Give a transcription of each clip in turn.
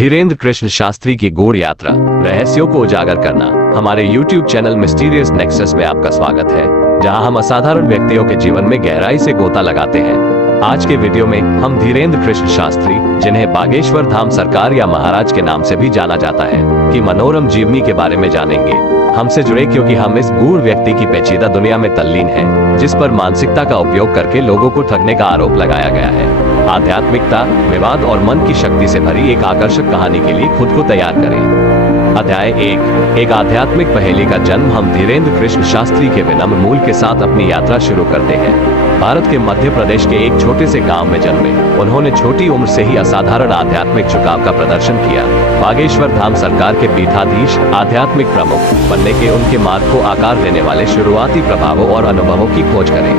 धीरेन्द्र कृष्ण शास्त्री की गूढ़ यात्रा, रहस्यों को उजागर करना। हमारे YouTube चैनल मिस्टीरियस नेक्सस में आपका स्वागत है, जहां हम असाधारण व्यक्तियों के जीवन में गहराई से गोता लगाते हैं। आज के वीडियो में हम धीरेन्द्र कृष्ण शास्त्री, जिन्हें बागेश्वर धाम सरकार या महाराज के नाम से भी जाना जाता है, की मनोरम जीवनी के बारे में जानेंगे। हमसे जुड़े क्योंकि हम इस गूढ़ व्यक्ति की पेचीदा दुनिया में तल्लीन हैं, जिस पर मानसिकता का उपयोग करके लोगों को ठगने का आरोप लगाया गया है। आध्यात्मिकता, विवाद और मन की शक्ति से भरी एक आकर्षक कहानी के लिए खुद को तैयार करें। अध्याय 1, एक आध्यात्मिक पहेली का जन्म। हम धीरेन्द्र कृष्ण शास्त्री के विनम्र मूल के साथ अपनी यात्रा शुरू करते हैं। भारत के मध्य प्रदेश के एक छोटे से गांव में जन्मे उन्होंने छोटी उम्र से ही असाधारण आध्यात्मिक झुकाव का प्रदर्शन किया। बागेश्वर धाम सरकार के पीठाधीश, आध्यात्मिक प्रमुख बनने के उनके मार्ग को आकार देने वाले शुरुआती प्रभावों और अनुभवों की खोज करें।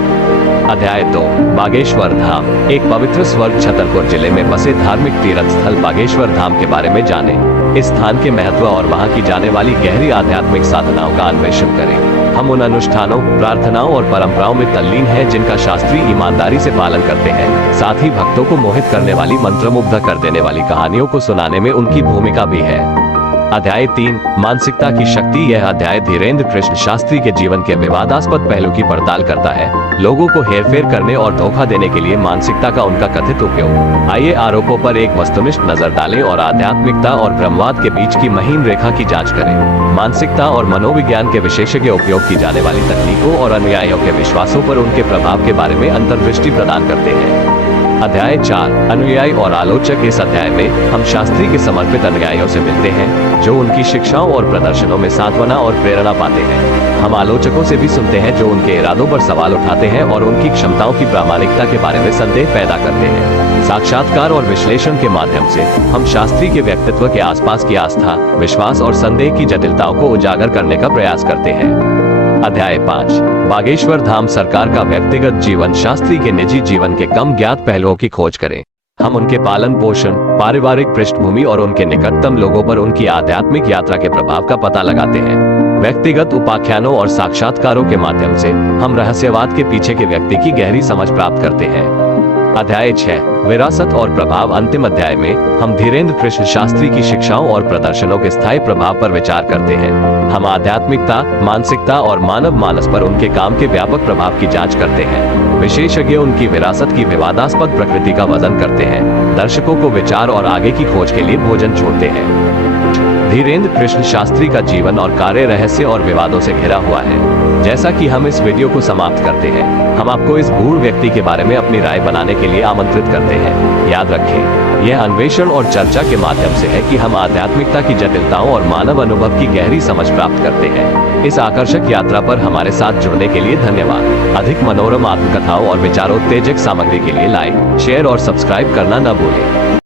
अध्याय 2, बागेश्वर धाम। एक पवित्र स्वर्ग छतरपुर जिले में बसे धार्मिक तीर्थ स्थल बागेश्वर धाम के बारे में जानें। इस स्थान के महत्व और वहां की जाने वाली गहरी आध्यात्मिक साधनाओं का अन्वेषण करें। हम उन अनुष्ठानों, प्रार्थनाओं और परंपराओं में तल्लीन हैं जिनका शास्त्री ईमानदारी से पालन करते हैं। साथ ही भक्तों को मोहित करने वाली, मंत्रमुग्ध कर देने वाली कहानियों को सुनाने में उनकी भूमिका भी है। अध्याय 3, मानसिकता की शक्ति। यह अध्याय धीरेन्द्र कृष्ण शास्त्री के जीवन के विवादास्पद पहलू की पड़ताल करता है, लोगों को हेरफेर करने और धोखा देने के लिए मानसिकता का उनका कथित उपयोग। आइए आरोपों पर एक वस्तुनिष्ठ नजर डालें और आध्यात्मिकता और ब्रह्मवाद के बीच की महीन रेखा की जांच करें। मानसिकता और मनोविज्ञान के विशेषज्ञ उपयोग की जाने वाली तकनीकों और अनुयायियों के विश्वासों पर उनके प्रभाव के बारे में अंतर्दृष्टि प्रदान करते हैं। अध्याय 4, अनुयायी और आलोचक। इस अध्याय में हम शास्त्री के समर्पित अनुयायियों से मिलते हैं, जो उनकी शिक्षाओं और प्रदर्शनों में सांत्वना और प्रेरणा पाते हैं। हम आलोचकों से भी सुनते हैं, जो उनके इरादों पर सवाल उठाते हैं और उनकी क्षमताओं की प्रामाणिकता के बारे में संदेह पैदा करते हैं। साक्षात्कार और विश्लेषण के माध्यम से हम शास्त्री के व्यक्तित्व के आसपास की आस्था, विश्वास और संदेह की जटिलताओं को उजागर करने का प्रयास करते हैं। अध्याय 5, बागेश्वर धाम सरकार का व्यक्तिगत जीवन। शास्त्री के निजी जीवन के कम ज्ञात पहलुओं की खोज करें। हम उनके पालन पोषण, पारिवारिक पृष्ठभूमि और उनके निकटतम लोगों पर उनकी आध्यात्मिक यात्रा के प्रभाव का पता लगाते हैं। व्यक्तिगत उपाख्यानों और साक्षात्कारों के माध्यम से हम रहस्यवाद के पीछे के व्यक्ति की गहरी समझ प्राप्त करते हैं। अध्याय 6, विरासत और प्रभाव। अंतिम अध्याय में हम धीरेन्द्र कृष्ण शास्त्री की शिक्षाओं और प्रदर्शनों के स्थायी प्रभाव पर विचार करते हैं। हम आध्यात्मिकता, मानसिकता और मानव मानस पर उनके काम के व्यापक प्रभाव की जांच करते हैं। विशेषज्ञ उनकी विरासत की विवादास्पद प्रकृति का वजन करते हैं, दर्शकों को विचार और आगे की खोज के लिए भोजन छोड़ते हैं। धीरेन्द्र कृष्ण शास्त्री का जीवन और कार्य रहस्य और विवादों से घिरा हुआ है। जैसा कि हम इस वीडियो को समाप्त करते हैं, हम आपको इस गूढ़ व्यक्ति के बारे में अपनी राय बनाने के लिए आमंत्रित करते हैं। याद रखें, यह अन्वेषण और चर्चा के माध्यम से है कि हम आध्यात्मिकता की जटिलताओं और मानव अनुभव की गहरी समझ प्राप्त करते हैं। इस आकर्षक यात्रा पर हमारे साथ जुड़ने के लिए धन्यवाद। अधिक मनोरम आत्मकथाओं और विचारोत्तेजक सामग्री के लिए लाइक, शेयर और सब्सक्राइब करना न भूलें।